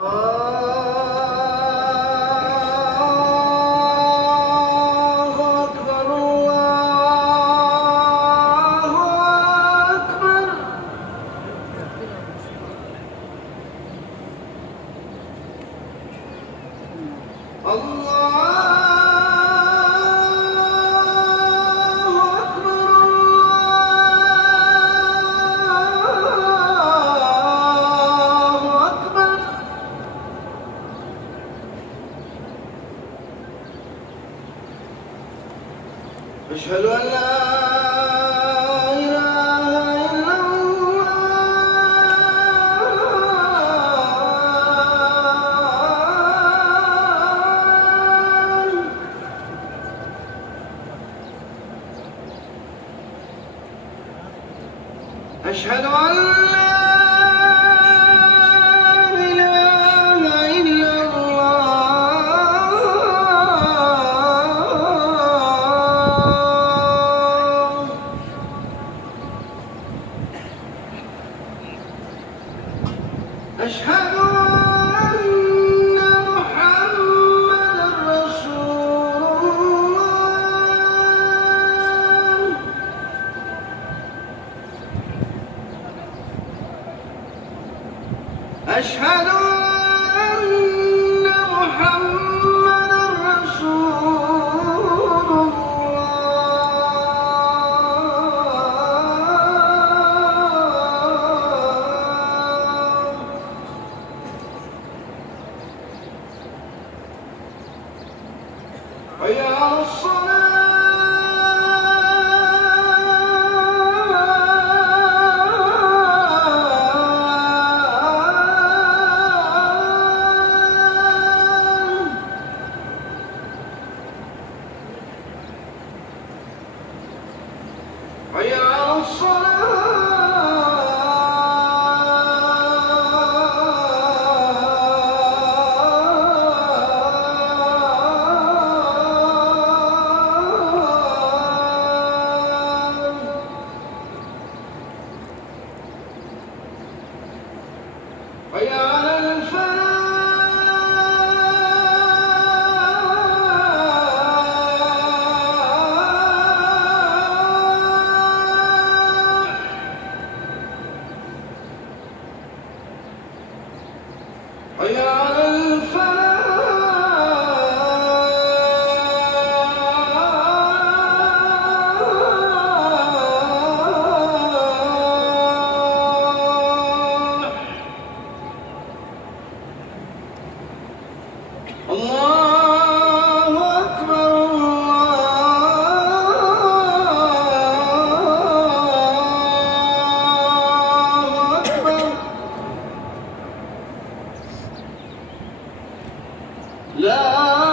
الله أكبر الله أكبر. أشهد أن لا إله إلا الله. أشهد أن لا أشهد أن محمدًا رسول الله. أشهد أن محمدًا رسول حي على الصلاة. حي على الصلاة. حي على الفلاح. حي على الفلاح. الله أكبر الله أكبر. لا